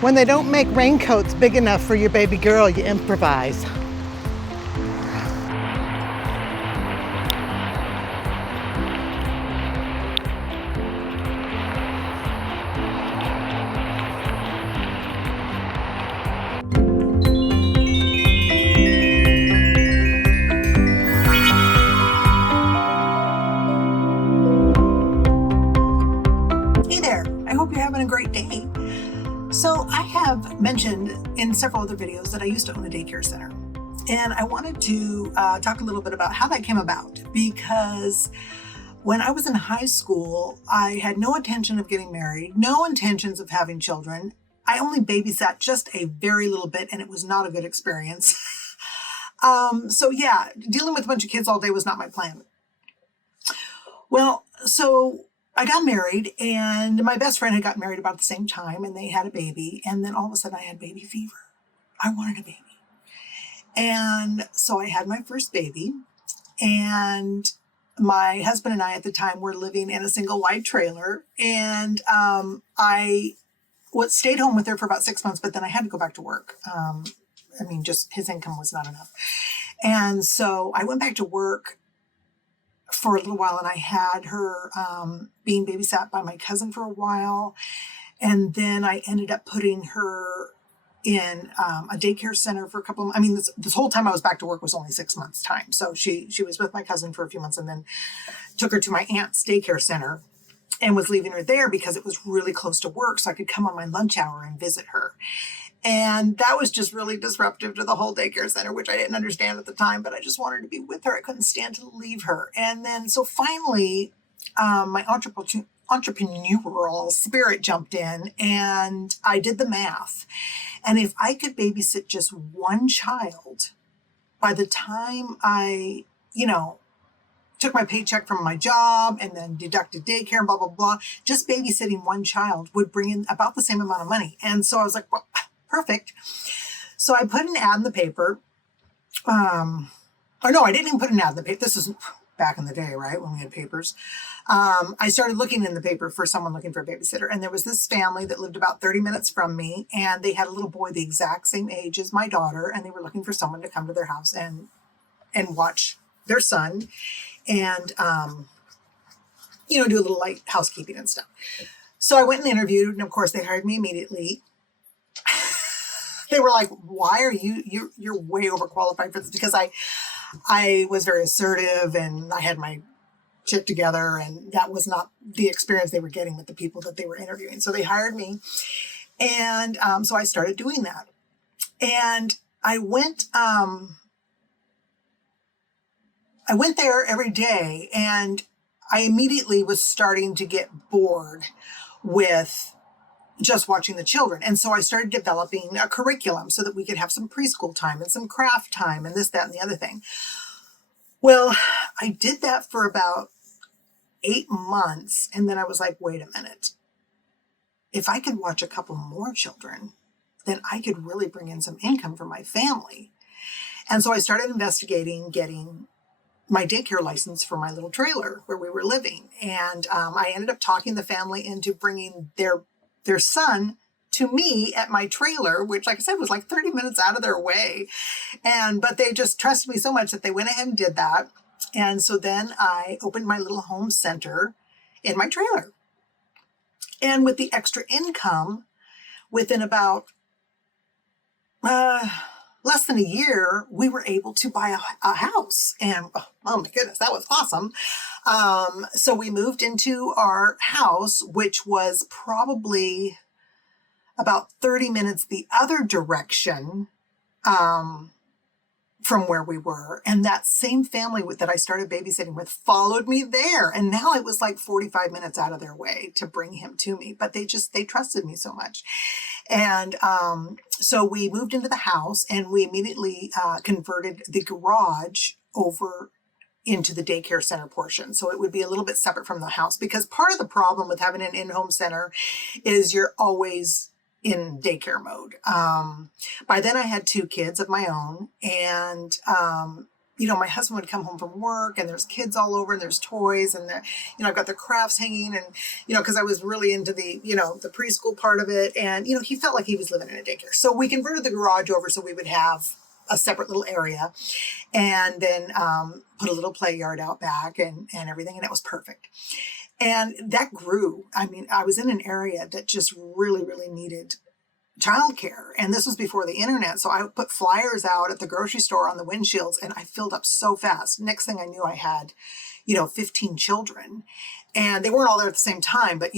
When they don't make raincoats big enough for your baby girl, you improvise. Hey there, I hope you're having a great day. So I have mentioned in several other videos that I used to own a daycare center. And I wanted to talk a little bit about how that came about, because when I was in high school, I had no intention of getting married, no intentions of having children. I only babysat just a very little bit, and it was not a good experience. So yeah, dealing with a bunch of kids all day was not my plan. Well, so I got married, and my best friend had got married about the same time, and they had a baby. And then all of a sudden I had baby fever. I wanted a baby. And so I had my first baby, and my husband and I at the time were living in a single wide trailer. And I stayed home with her for about 6 months, but then I had to go back to work. Just his income was not enough. And so I went back to work for a little while, and I had her being babysat by my cousin for a while. And then I ended up putting her in a daycare center for a couple of, this whole time I was back to work was only 6 months time. So she was with my cousin for a few months, and then took her to my aunt's daycare center and was leaving her there because it was really close to work. So I could come on my lunch hour and visit her. And that was just really disruptive to the whole daycare center, which I didn't understand at the time, but I just wanted to be with her. I couldn't stand to leave her. And then, so finally, my entrepreneurial spirit jumped in, and I did the math. And if I could babysit just one child, by the time I, took my paycheck from my job and then deducted daycare and blah, blah, blah, just babysitting one child would bring in about the same amount of money. And so I was like, well, perfect. So I put an ad in the paper. Or no, I didn't even put an ad in the paper. This is back in the day, right, when we had papers. I started looking in the paper for someone looking for a babysitter. And there was this family that lived about 30 minutes from me. And they had a little boy the exact same age as my daughter. And they were looking for someone to come to their house and watch their son. And, do a little light housekeeping and stuff. So I went and interviewed. And of course, they hired me immediately. They were like, why are you're way overqualified for this? Because I was very assertive, and I had my shit together, and that was not the experience they were getting with the people that they were interviewing. So they hired me. And so I started doing that. And I went there every day, and I immediately was starting to get bored with just watching the children. And so I started developing a curriculum so that we could have some preschool time and some craft time and this, that, and the other thing. Well, I did that for about 8 months. And then I was like, wait a minute. If I could watch a couple more children, then I could really bring in some income for my family. And so I started investigating getting my daycare license for my little trailer where we were living. And I ended up talking the family into bringing their son to me at my trailer, which, like I said, was like 30 minutes out of their way. But they just trusted me so much that they went ahead and did that. And so then I opened my little home center in my trailer. And with the extra income, within about less than a year, we were able to buy a house. And oh my goodness, that was awesome. So we moved into our house, which was probably about 30 minutes the other direction from where we were. And that same family that I started babysitting with followed me there. And now it was like 45 minutes out of their way to bring him to me. But they trusted me so much. And so we moved into the house, and we immediately converted the garage over into the daycare center portion. So it would be a little bit separate from the house, because part of the problem with having an in-home center is you're always in daycare mode. By then I had 2 kids of my own, and my husband would come home from work and there's kids all over and there's toys and I've got the crafts hanging and, because I was really into the preschool part of it. And, he felt like he was living in a daycare. So we converted the garage over so we would have a separate little area and then put a little play yard out back and everything. And it was perfect. And that grew. I mean, I was in an area that just really, really needed childcare. And this was before the internet. So I put flyers out at the grocery store on the windshields and I filled up so fast. Next thing I knew, I had, 15 children and they weren't all there at the same time, but,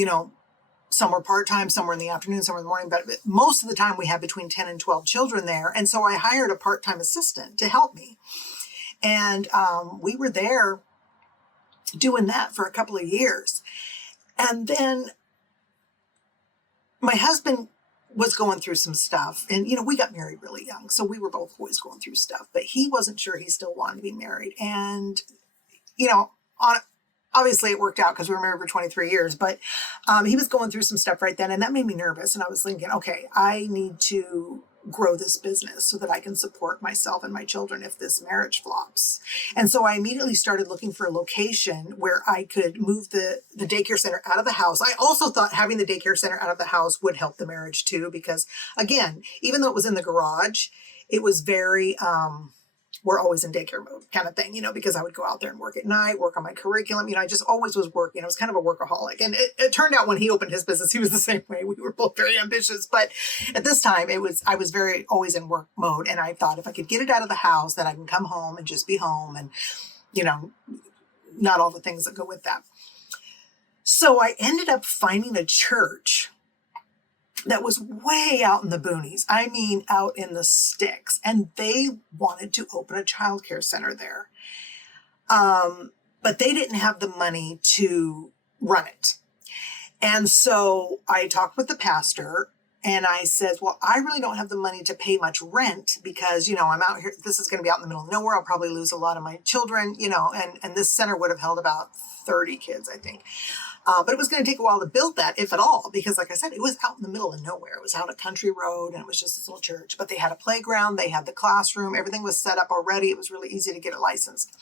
some were part-time, some were in the afternoon, some were in the morning, but most of the time we had between 10 and 12 children there. And so I hired a part-time assistant to help me. And we were there doing that for a couple of years. And then my husband was going through some stuff and, we got married really young. So we were both always going through stuff, but he wasn't sure he still wanted to be married. And, obviously it worked out because we were married for 23 years, but he was going through some stuff right then. And that made me nervous. And I was thinking, okay, I need to grow this business so that I can support myself and my children if this marriage flops. And so I immediately started looking for a location where I could move the daycare center out of the house. I also thought having the daycare center out of the house would help the marriage too, because again, even though it was in the garage, it was very, we're always in daycare mode kind of thing, because I would go out there and work at night, work on my curriculum. I just always was working. I was kind of a workaholic. And it turned out when he opened his business, he was the same way. We were both very ambitious. But at this time, I was very always in work mode. And I thought if I could get it out of the house, then I can come home and just be home and, not all the things that go with that. So I ended up finding a church that was way out in the boonies. I mean, out in the sticks. And they wanted to open a childcare center there. But they didn't have the money to run it. And so I talked with the pastor and I said, well, I really don't have the money to pay much rent because, I'm out here. This is going to be out in the middle of nowhere. I'll probably lose a lot of my children, and this center would have held about 30 kids, I think. But it was going to take a while to build that, if at all, because like I said, it was out in the middle of nowhere. It was out a country road and it was just this little church, but they had a playground, they had the classroom, everything was set up already. It was really easy to get it licensed.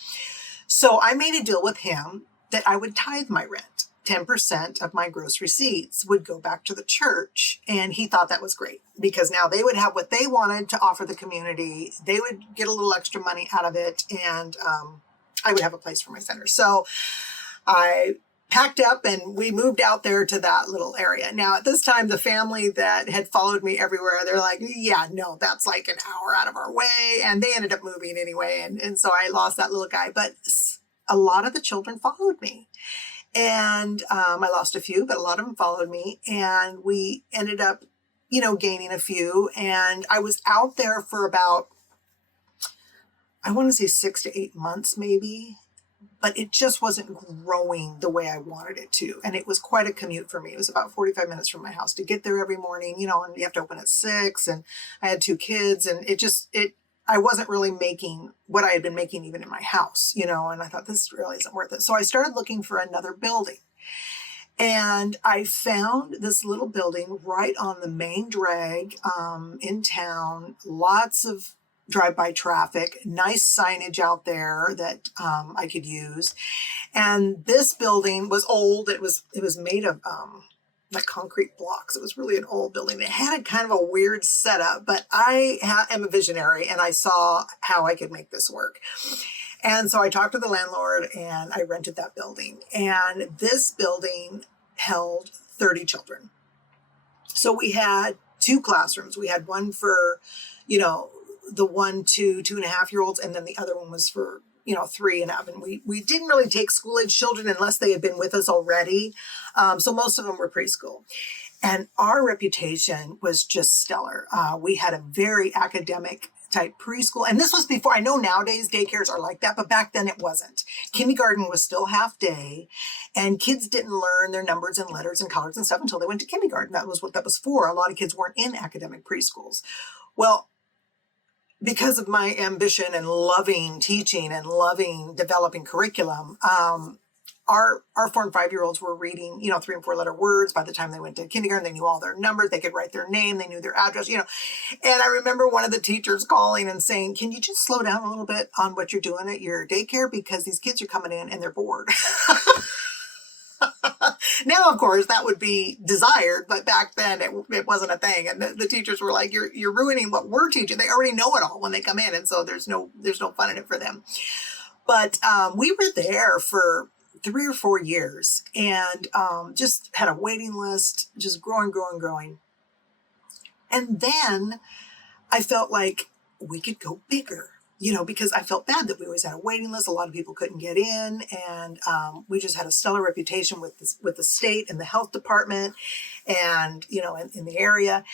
So I made a deal with him that I would tithe my rent. 10% of my gross receipts would go back to the church. And he thought that was great because now they would have what they wanted to offer the community. They would get a little extra money out of it. And I would have a place for my center. So I packed up and we moved out there to that little area. Now, at this time, the family that had followed me everywhere, they're like, yeah, no, that's like an hour out of our way. And they ended up moving anyway. And so I lost that little guy. But a lot of the children followed me. And I lost a few, but a lot of them followed me. And we ended up, gaining a few. And I was out there for about, I want to say 6 to 8 months, maybe. But it just wasn't growing the way I wanted it to. And it was quite a commute for me. It was about 45 minutes from my house to get there every morning, and you have to open at 6. And I had 2 kids. And I wasn't really making what I had been making even in my house, and I thought this really isn't worth it. So I started looking for another building. And I found this little building right on the main drag in town, lots of drive-by traffic, nice signage out there that I could use. And this building was old. It was made of like concrete blocks. It was really an old building. It had a kind of a weird setup, but I am a visionary and I saw how I could make this work. And so I talked to the landlord and I rented that building. And this building held 30 children. So we had 2 classrooms. We had one for, the 1 to 2.5-year-olds, and then the other one was for 3 and up. And we didn't really take school-age children unless they had been with us already. So most of them were preschool. And our reputation was just stellar. We had a very academic type preschool. And this was before, I know nowadays daycares are like that, but back then it wasn't. Kindergarten was still half day and kids didn't learn their numbers and letters and colors and stuff until they went to kindergarten. That was what that was for. A lot of kids weren't in academic preschools. Well, because of my ambition and loving teaching and loving developing curriculum, our 4 and 5-year-olds were reading, 3 and 4 letter words. By the time they went to kindergarten, they knew all their numbers. They could write their name. They knew their address, And I remember one of the teachers calling and saying, can you just slow down a little bit on what you're doing at your daycare? Because these kids are coming in and they're bored. Now, of course, that would be desired, but back then it wasn't a thing. And the teachers were like, you're ruining what we're teaching. They already know it all when they come in. And so there's no fun in it for them. But we were there for 3 or 4 years and just had a waiting list, just growing. And then I felt like we could go bigger, because I felt bad that we always had a waiting list. A lot of people couldn't get in, and we just had a stellar reputation with the state and the health department, and in the area.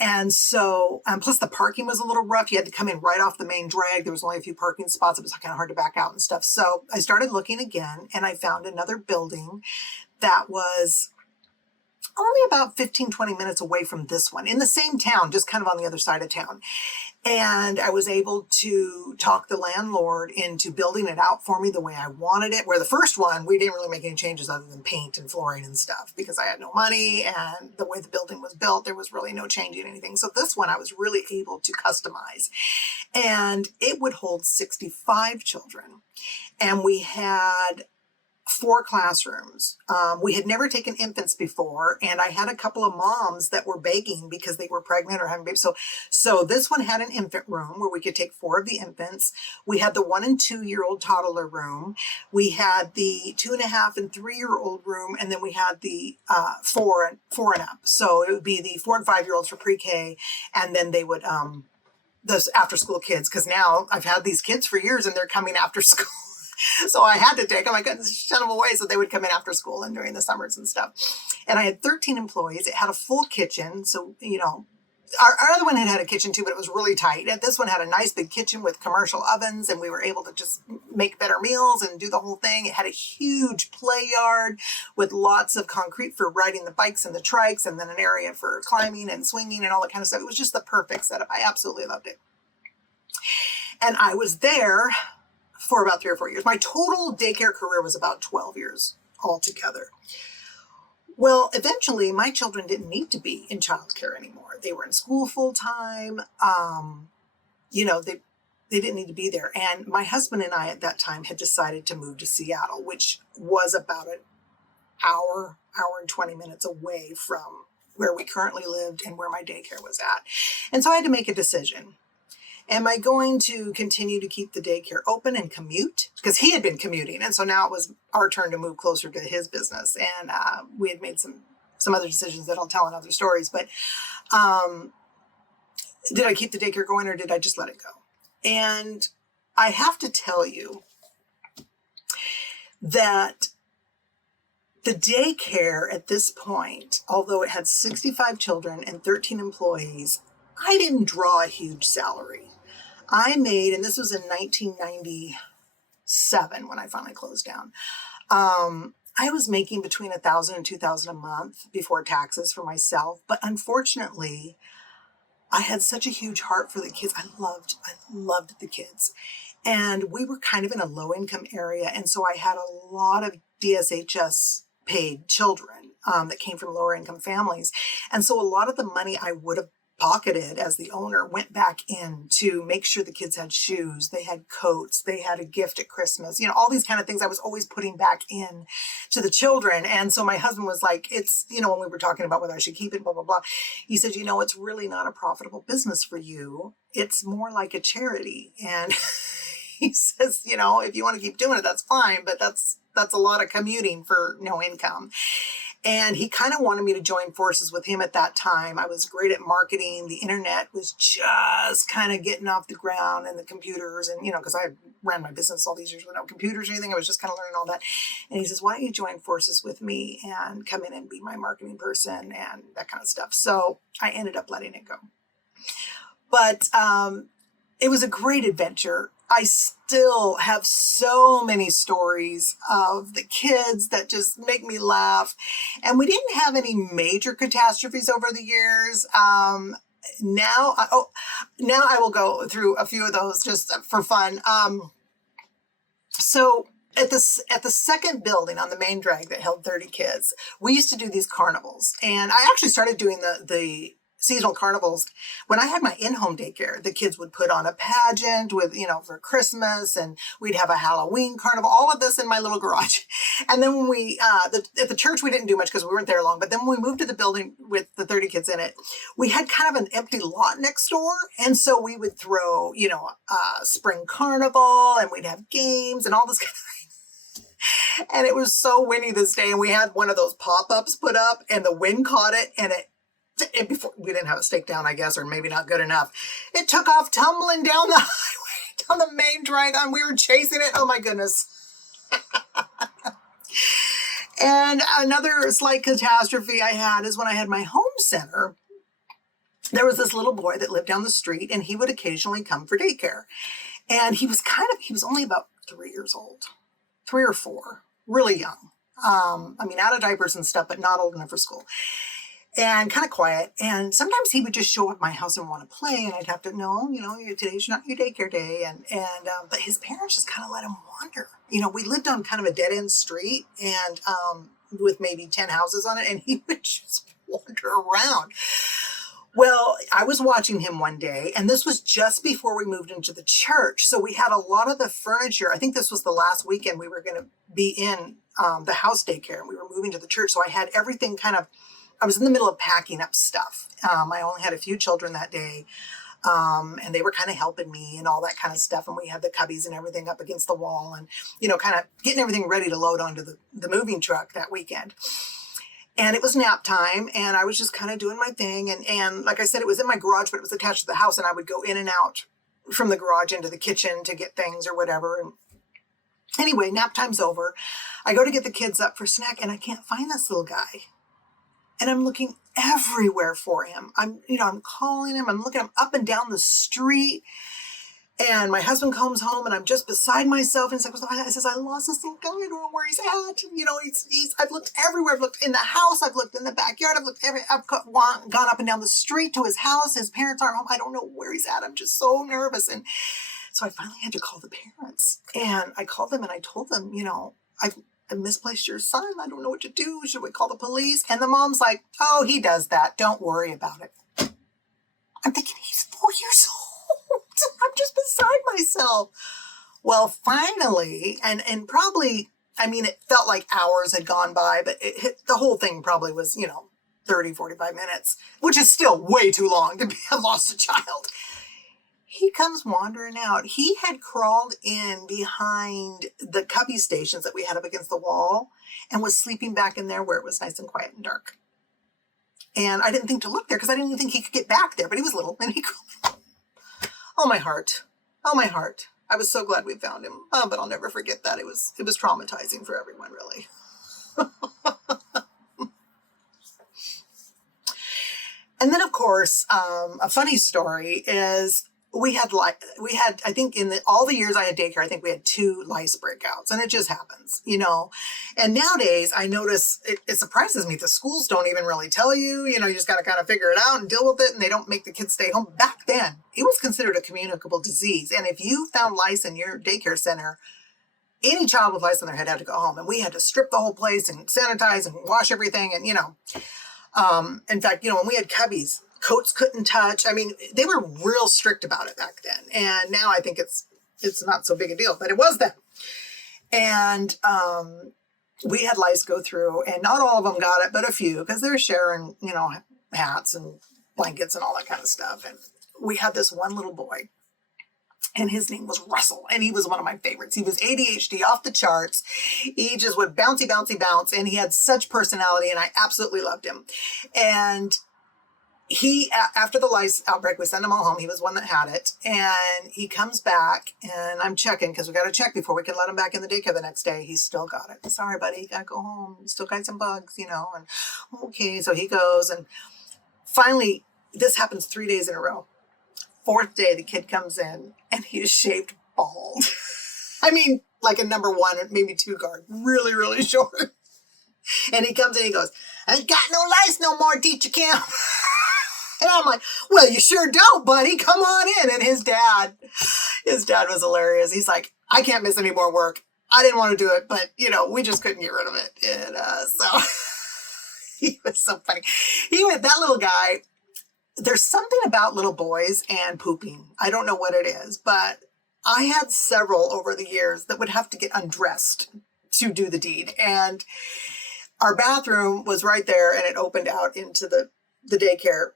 And so, plus the parking was a little rough. You had to come in right off the main drag. There was only a few parking spots. It was kind of hard to back out and stuff. So I started looking again, and I found another building that was only about 15-20 minutes away from this one, in the same town, just kind of on the other side of town. And I was able to talk the landlord into building it out for me the way I wanted it. Where the first one, we didn't really make any changes other than paint and flooring and stuff because I had no money, and the way the building was built, there was really no changing anything. So this one I was really able to customize, and it would hold 65 children. And we had 4 classrooms. We had never taken infants before, and I had a couple of moms that were begging because they were pregnant or having babies. So this one had an infant room where we could take 4 of the infants. We had the 1 and 2-year-old toddler room. We had the 2.5 and 3-year-old room, and then we had the 4 and up. So it would be the 4 and 5-year-olds for pre-K, and then they would those after school kids, because now I've had these kids for years and they're coming after school. So I had to take them. I couldn't shut them away, so they would come in after school and during the summers and stuff. And I had 13 employees. It had a full kitchen. So, our other one had a kitchen too, but it was really tight. And this one had a nice big kitchen with commercial ovens, and we were able to just make better meals and do the whole thing. It had a huge play yard with lots of concrete for riding the bikes and the trikes, and then an area for climbing and swinging and all that kind of stuff. It was just the perfect setup. I absolutely loved it. And I was there for about 3 or 4 years. My total daycare career was about 12 years altogether. Well, eventually my children didn't need to be in childcare anymore. They were in school full time. They didn't need to be there. And my husband and I at that time had decided to move to Seattle, which was about an hour and 20 minutes away from where we currently lived and where my daycare was at. And so I had to make a decision. Am I going to continue to keep the daycare open and commute? Because he had been commuting. And so now it was our turn to move closer to his business. And we had made some other decisions that I'll tell in other stories. But did I keep the daycare going, or did I just let it go? And I have to tell you that the daycare at this point, although it had 65 children and 13 employees, I didn't draw a huge salary. I made, and this was in 1997 when I finally closed down, I was making between $1,000 and $2,000 a month before taxes for myself. But unfortunately, I had such a huge heart for the kids. I loved the kids. And we were kind of in a low income area. And so I had a lot of DSHS paid children that came from lower income families. And so a lot of the money I would have pocketed as the owner went back in to make sure the kids had shoes, they had coats, they had a gift at Christmas, all these kind of things I was always putting back in to the children. And so my husband was like, it's, when we were talking about whether I should keep it, blah, blah, blah. He said, it's really not a profitable business for you. It's more like a charity. And he says, if you want to keep doing it, that's fine. But that's a lot of commuting for no income. And he kind of wanted me to join forces with him at that time. I was great at marketing. The internet was just kind of getting off the ground, and the computers, and, because I ran my business all these years with no computers or anything. I was just kind of learning all that. And he says, why don't you join forces with me and come in and be my marketing person and that kind of stuff. So I ended up letting it go. But it was a great adventure. I still have so many stories of the kids that just make me laugh. And we didn't have any major catastrophes over the years. Now I will go through a few of those just for fun. So at the second building on the main drag that held 30 kids, we used to do these carnivals. And I actually started doing the seasonal carnivals when I had my in-home daycare. The kids would put on a pageant with, for Christmas, and we'd have a Halloween carnival, all of this in my little garage. And then when we, at the church, we didn't do much because we weren't there long. But then when we moved to the building with the 30 kids in it, we had kind of an empty lot next door. And so we would throw, spring carnival, and we'd have games and all this kind of. And it was so windy this day, and we had one of those pop-ups put up, and the wind caught it, and before we didn't have it staked down, I guess, or maybe not good enough. It took off tumbling down the highway, down the main drag on. We were chasing it. Oh my goodness. And another slight catastrophe I had is when I had my home center. There was this little boy that lived down the street, and he would occasionally come for daycare. And he was only about 3 years old. 3 or 4, really young. Out of diapers and stuff, but not old enough for school. And kind of quiet. And sometimes he would just show up at my house and want to play, and I'd have to, no, today's not your daycare day. But his parents just kind of let him wander. We lived on kind of a dead end street, and with maybe 10 houses on it, and he would just wander around. Well, I was watching him one day, and this was just before we moved into the church. So we had a lot of the furniture. I think this was the last weekend we were going to be in the house daycare, and we were moving to the church. So I had everything I was in the middle of packing up stuff. I only had a few children that day, and they were kind of helping me and all that kind of stuff. And we had the cubbies and everything up against the wall, and, kind of getting everything ready to load onto the moving truck that weekend. And it was nap time, and I was just kind of doing my thing. And like I said, it was in my garage, but it was attached to the house, and I would go in and out from the garage into the kitchen to get things or whatever. And anyway, nap time's over. I go to get the kids up for snack, and I can't find this little guy. And I'm looking everywhere for him. I'm calling him. I'm looking him up and down the street. And my husband comes home, and I'm just beside myself. And I says, I lost this little guy. I don't know where he's at. I've looked everywhere. I've looked in the house. I've looked in the backyard. I've gone up and down the street to his house. His parents aren't home. I don't know where he's at. I'm just so nervous. And so I finally had to call the parents. And I called them, and I told them, I've misplaced your son. I don't know what to do. Should we call the police? And the mom's like, oh, he does that. Don't worry about it. I'm thinking, he's 4 years old. I'm just beside myself. Well, finally, and probably, it felt like hours had gone by, but the whole thing probably was, 30, 45 minutes, which is still way too long to have lost a child. He comes wandering out. He had crawled in behind the cubby stations that we had up against the wall and was sleeping back in there where it was nice and quiet and dark. And I didn't think to look there because I didn't even think he could get back there, but he was little and he crawled. Oh, my heart. Oh, my heart. I was so glad we found him. Oh, but I'll never forget that. It was traumatizing for everyone, really. And then, of course, a funny story is we had, I think all the years I had daycare, I think we had 2 lice breakouts, and it just happens, and nowadays I notice it surprises me. The schools don't even really tell you, you just got to kind of figure it out and deal with it. And they don't make the kids stay home. Back then it was considered a communicable disease. And if you found lice in your daycare center, any child with lice on their head had to go home, and we had to strip the whole place and sanitize and wash everything. And, in fact, when we had cubbies, coats couldn't touch. They were real strict about it back then. And now I think it's not so big a deal, but it was then. And we had lice go through, and not all of them got it, but a few, because they're sharing, hats and blankets and all that kind of stuff. And we had this one little boy, and his name was Russell, and he was one of my favorites. He was ADHD off the charts. He just would bouncy, bounce, and he had such personality, and I absolutely loved him. And he, after the lice outbreak, we sent him all home. He was one that had it. And he comes back, and I'm checking because we got to check before we can let him back in the daycare the next day. He's still got it. Sorry, buddy. Got to go home. You still got some bugs, and okay. So he goes, and finally, this happens 3 days in a row. 4th day, the kid comes in, and he is shaved bald. Like a number 1, maybe 2 guard. Really, really short. And he comes in, he goes, I ain't got no lice no more, Teacher Kim. And I'm like, well, you sure don't, buddy. Come on in. And his dad was hilarious. He's like, I can't miss any more work. I didn't want to do it, but we just couldn't get rid of it. And so he was so funny. That little guy. There's something about little boys and pooping. I don't know what it is, but I had several over the years that would have to get undressed to do the deed. And our bathroom was right there, and it opened out into the daycare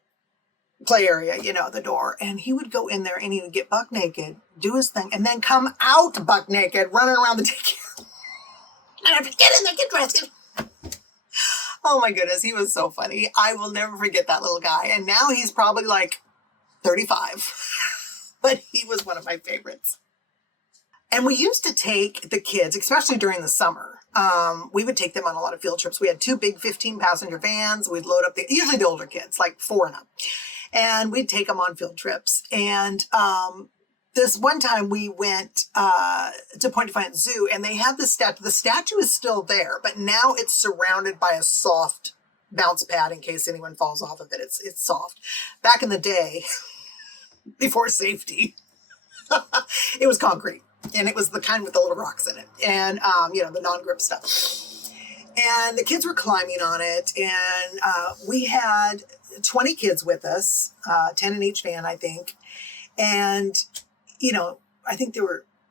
play area, the door. And he would go in there and he would get buck naked, do his thing, and then come out buck naked, running around the daycare. And I'd get in there, get dressed. Oh my goodness, he was so funny. I will never forget that little guy. And now he's probably like 35. But he was one of my favorites. And we used to take the kids, especially during the summer. We would take them on a lot of field trips. We had 2 big 15-passenger vans. We'd load up usually the older kids, like 4 and up. And we'd take them on field trips. And this one time we went to Point Defiance Zoo, and they had the statue. The statue is still there, but now it's surrounded by a soft bounce pad in case anyone falls off of it. It's soft. Back in the day, before safety, it was concrete, and it was the kind with the little rocks in it, and the non-grip stuff. And the kids were climbing on it, and we had 20 kids with us, 10 in each van, I think. And I think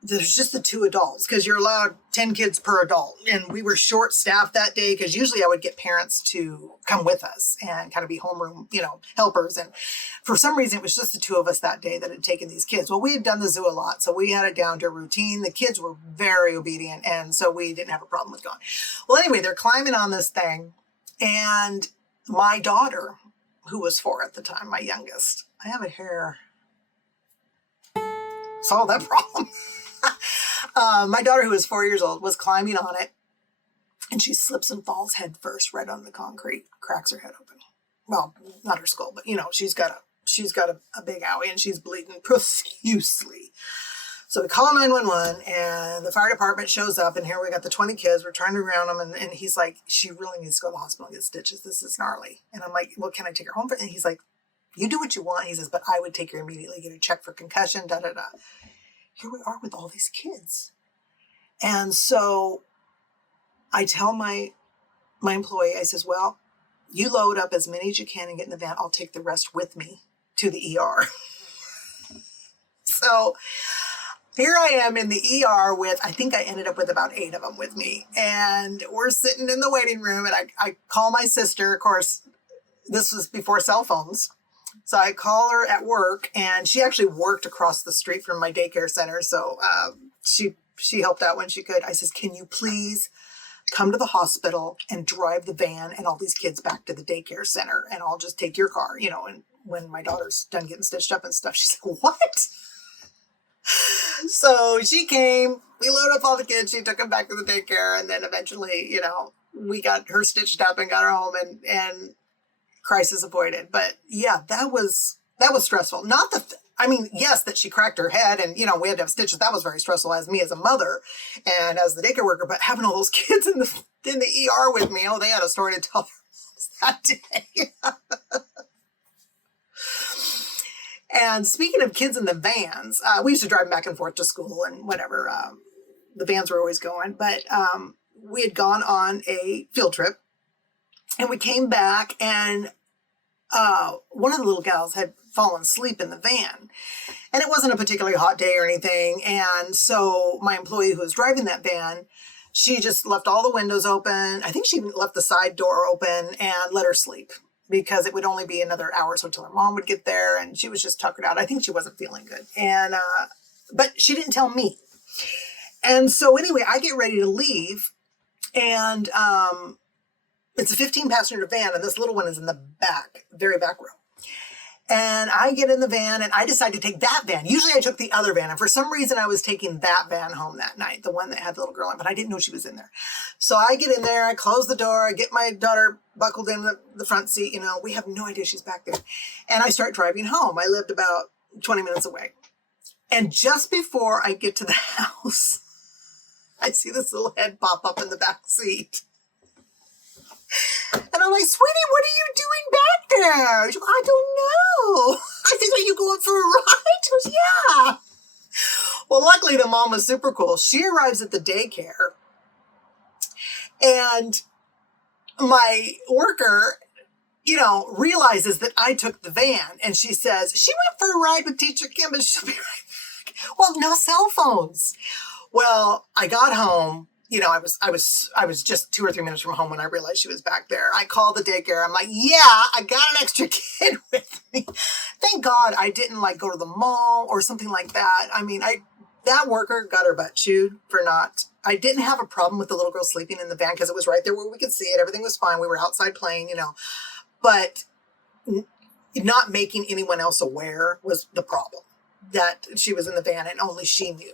there's just the 2 adults, because you're allowed 10 kids per adult. And we were short staffed that day, because usually I would get parents to come with us and kind of be homeroom, helpers. And for some reason, it was just the 2 of us that day that had taken these kids. Well, we had done the zoo a lot, so we had it down to a routine. The kids were very obedient, and so we didn't have a problem with going. Well, anyway, they're climbing on this thing, and my daughter, who was 4 at the time, my youngest, I have a hair. Solve that problem. My daughter, who was 4 years old, was climbing on it, and she slips and falls head first right on the concrete, cracks her head open. Well, not her skull, but she's got a big owie, and she's bleeding profusely. So we call 911, and the fire department shows up, and here we got the 20 kids. We're trying to ground them, and he's like, she really needs to go to the hospital and get stitches. This is gnarly. And I'm like, well, can I take her home? And he's like, you do what you want. He says, but I would take her immediately, get her checked for concussion, da-da-da. Here we are with all these kids. And so I tell my employee, I says, well, you load up as many as you can and get in the van. I'll take the rest with me to the ER. So here I am in the ER with, I think I ended up with about 8 of them with me. And we're sitting in the waiting room, and I call my sister. Of course, this was before cell phones. So I call her at work, and she actually worked across the street from my daycare center. So she helped out when she could. I says, can you please come to the hospital and drive the van and all these kids back to the daycare center, and I'll just take your car, and when my daughter's done getting stitched up and stuff. She said, what? So she came, we loaded up all the kids, she took them back to the daycare, and then eventually, we got her stitched up and got her home, and crisis avoided. But yeah, that was stressful. Not yes, that she cracked her head and, we had to have stitches. That was very stressful as me as a mother and as the daycare worker, but having all those kids in the ER with me, they had a story to tell that day. And speaking of kids in the vans, we used to drive back and forth to school and whatever. The vans were always going, but we had gone on a field trip, and we came back, and one of the little gals had fallen asleep in the van, and it wasn't a particularly hot day or anything. And so my employee who was driving that van, she just left all the windows open. I think she left the side door open and let her sleep, because it would only be another hour or so till her mom would get there, and she was just tuckered out. I think she wasn't feeling good. And but she didn't tell me. And so anyway, I get ready to leave, and it's a 15-passenger van, and this little one is in the back, very back row. And I get in the van, and I decide to take that van. Usually I took the other van, and for some reason I was taking that van home that night, the one that had the little girl in, but I didn't know she was in there. So I get in there, I close the door, I get my daughter buckled in the front seat. We have no idea she's back there. And I start driving home. I lived about 20 minutes away. And just before I get to the house, I see this little head pop up in the back seat. And I'm like, sweetie, what are you doing back there? She goes, I don't know. I said, are you going for a ride? She goes, yeah. Well, luckily the mom was super cool. She arrives at the daycare, and my worker, realizes that I took the van, and she says, she went for a ride with Teacher Kim, and she'll be right back. Well, no cell phones. Well, I got home. I was just 2 or 3 minutes from home when I realized she was back there. I called the daycare. I'm like, yeah, I got an extra kid with me. Thank God I didn't go to the mall or something like that. I mean, that worker got her butt chewed for not. I didn't have a problem with the little girl sleeping in the van because it was right there where we could see it. Everything was fine. We were outside playing, but not making anyone else aware was the problem, that she was in the van and only she knew.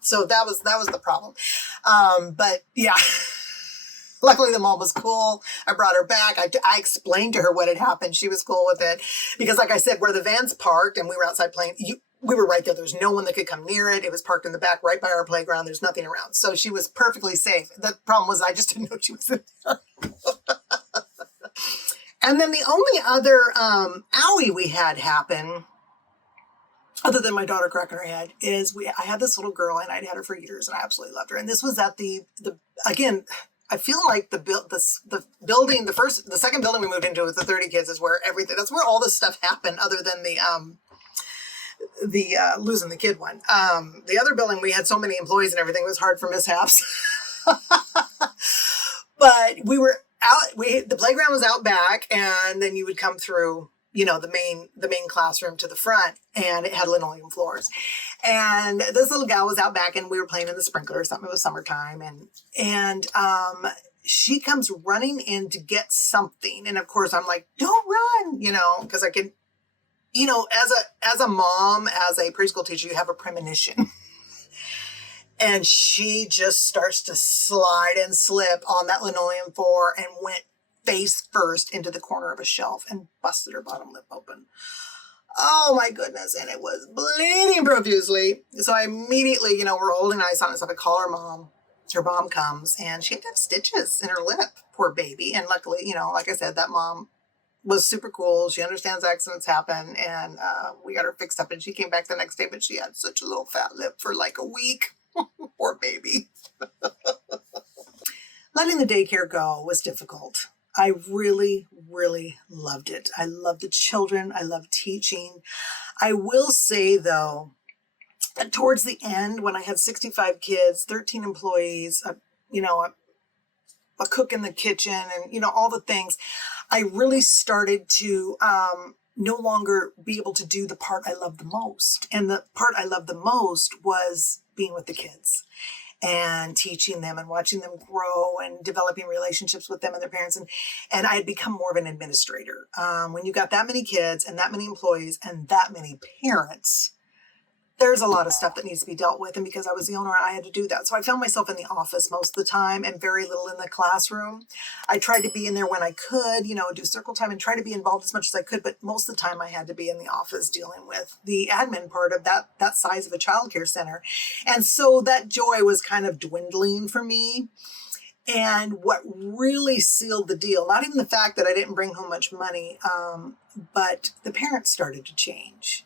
So that was the problem. But yeah, luckily the mom was cool. I brought her back. I explained to her what had happened. She was cool with it because, like I said, where the van's parked and we were outside playing, we were right there. There's no one that could come near it. It was parked in the back right by our playground. There's nothing around. So she was perfectly safe. The problem was I just didn't know she was in there. And then the only other owie we had happen, other than my daughter cracking her head, is I had this little girl and I'd had her for years and I absolutely loved her. And this was at the again, I feel like the building, the second building we moved into with the 30 kids is where everything, that's where all this stuff happened other than the losing the kid one. The other building, we had so many employees and everything, it was hard for mishaps. But we were out, the playground was out back, and then you would come through, the main classroom to the front, and it had linoleum floors. And this little gal was out back, and we were playing in the sprinkler or something. It was summertime, and she comes running in to get something. And of course I'm like, don't run, because I can, as a mom, as a preschool teacher, you have a premonition. And she just starts to slide and slip on that linoleum floor and went face first into the corner of a shelf and busted her bottom lip open. Oh my goodness. And it was bleeding profusely. So I immediately, we're holding eyes on it. So I call her mom. Her mom comes and she had stitches in her lip. Poor baby. And luckily, like I said, that mom was super cool. She understands accidents happen. And we got her fixed up and she came back the next day, but she had such a little fat lip for a week. Poor baby. Letting the daycare go was difficult. I really, really loved it. I loved the children. I loved teaching. I will say, though, that towards the end, when I had 65 kids, 13 employees, a cook in the kitchen, and, all the things, I really started to no longer be able to do the part I loved the most. And the part I loved the most was being with the kids and teaching them and watching them grow and developing relationships with them and their parents. And I had become more of an administrator. When you got that many kids and that many employees and that many parents, there's a lot of stuff that needs to be dealt with. And because I was the owner, I had to do that. So I found myself in the office most of the time and very little in the classroom. I tried to be in there when I could, do circle time and try to be involved as much as I could. But most of the time I had to be in the office dealing with the admin part of that size of a childcare center. And so that joy was kind of dwindling for me. And what really sealed the deal, not even the fact that I didn't bring home much money, but the parents started to change.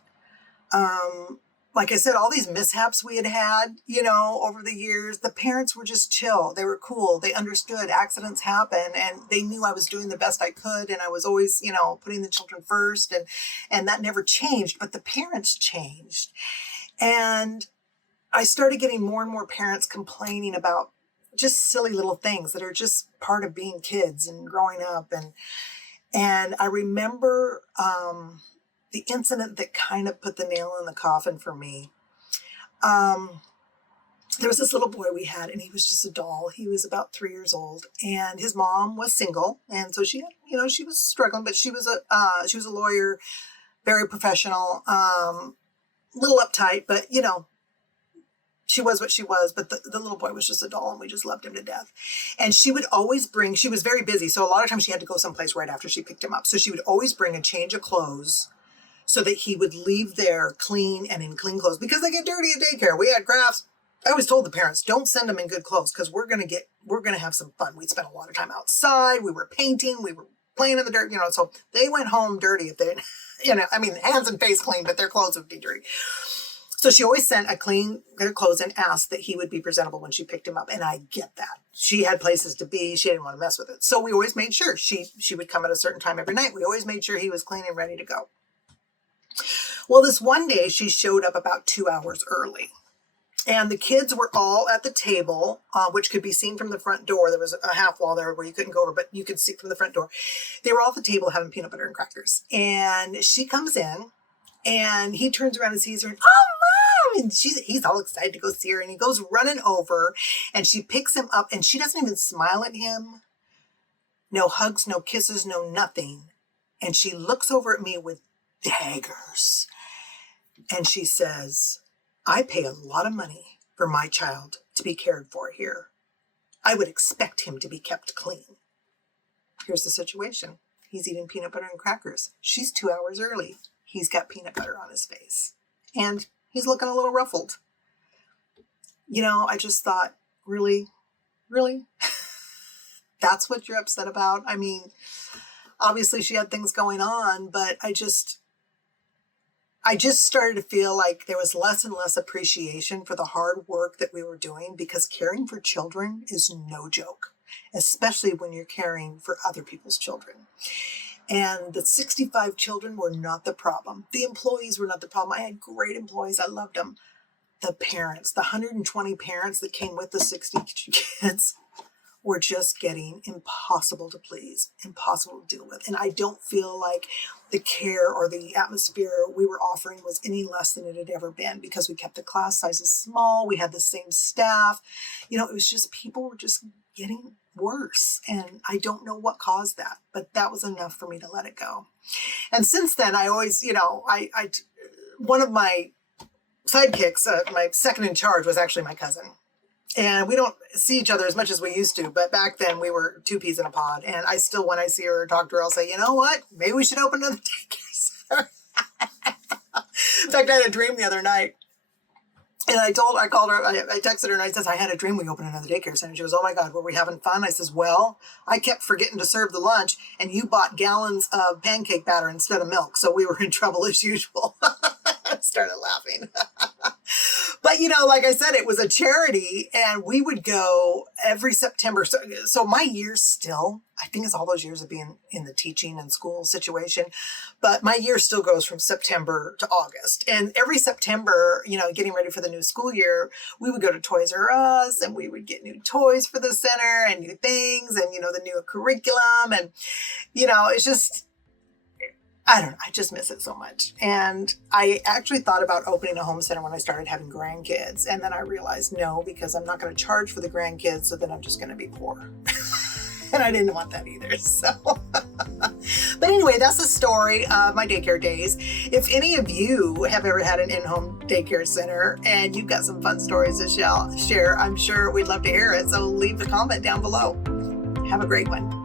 Like I said, all these mishaps we had, over the years, the parents were just chill. They were cool. They understood accidents happen and they knew I was doing the best I could. And I was always, putting the children first and that never changed, but the parents changed. And I started getting more and more parents complaining about just silly little things that are just part of being kids and growing up. And I remember, the incident that kind of put the nail in the coffin for me. There was this little boy we had, and he was just a doll. He was about 3 years old, and his mom was single, and so she had, she was struggling, but she was a lawyer, very professional, little uptight, but she was what she was, but the little boy was just a doll and we just loved him to death. And she would always she was very busy. So a lot of times she had to go someplace right after she picked him up. So she would always bring a change of clothes so that he would leave there clean and in clean clothes because they get dirty at daycare. We had crafts. I always told the parents, don't send them in good clothes because we're going to have some fun. We'd spend a lot of time outside. We were painting. We were playing in the dirt, so they went home dirty if they, hands and face clean, but their clothes would be dirty. So she always sent a clean their clothes and asked that he would be presentable when she picked him up. And I get that. She had places to be. She didn't want to mess with it. So we always made sure she would come at a certain time every night. We always made sure he was clean and ready to go. Well, this one day she showed up about 2 hours early. And the kids were all at the table, which could be seen from the front door. There was a half wall there where you couldn't go over, but you could see from the front door. They were all at the table having peanut butter and crackers. And she comes in and he turns around and sees her. And, oh, Mom! And he's all excited to go see her. And he goes running over and she picks him up and she doesn't even smile at him. No hugs, no kisses, no nothing. And she looks over at me with daggers. And she says, I pay a lot of money for my child to be cared for here. I would expect him to be kept clean. Here's the situation. He's eating peanut butter and crackers. She's 2 hours early. He's got peanut butter on his face. And he's looking a little ruffled. You know, I just thought, really? Really? That's what you're upset about? I mean, obviously she had things going on, but I just started to feel like there was less and less appreciation for the hard work that we were doing, because caring for children is no joke, especially when you're caring for other people's children. And the 65 children were not the problem. The employees were not the problem. I had great employees. I loved them. The parents, the 120 parents that came with the 60 kids, were just getting impossible to please, impossible to deal with. And I don't feel like the care or the atmosphere we were offering was any less than it had ever been, because we kept the class sizes small. We had the same staff. You know, it was just, people were just getting worse. And I don't know what caused that, but that was enough for me to let it go. And since then, I always, you know, one of my sidekicks, my second in charge, was actually my cousin. And we don't see each other as much as we used to, but back then we were two peas in a pod. And I still, when I see her or talk to her, I'll say, you know what? Maybe we should open another daycare center. In fact, I had a dream the other night. And I called her, I texted her and I says, I had a dream we opened another daycare center. She goes, oh my God, were we having fun? I says, well, I kept forgetting to serve the lunch and you bought gallons of pancake batter instead of milk. So we were in trouble as usual. I started laughing. But, you know, like I said, it was a charity and we would go every September. So my years still, I think it's all those years of being in the teaching and school situation, but my year still goes from September to August. And every September, you know, getting ready for the new school year, we would go to Toys R Us and we would get new toys for the center and new things and, you know, the new curriculum. And, you know, it's just, I don't know. I just miss it so much. And I actually thought about opening a home center when I started having grandkids. And then I realized no, because I'm not going to charge for the grandkids. So then I'm just going to be poor. And I didn't want that either. So, but anyway, that's the story of my daycare days. If any of you have ever had an in-home daycare center and you've got some fun stories to share, I'm sure we'd love to hear it. So leave the comment down below. Have a great one.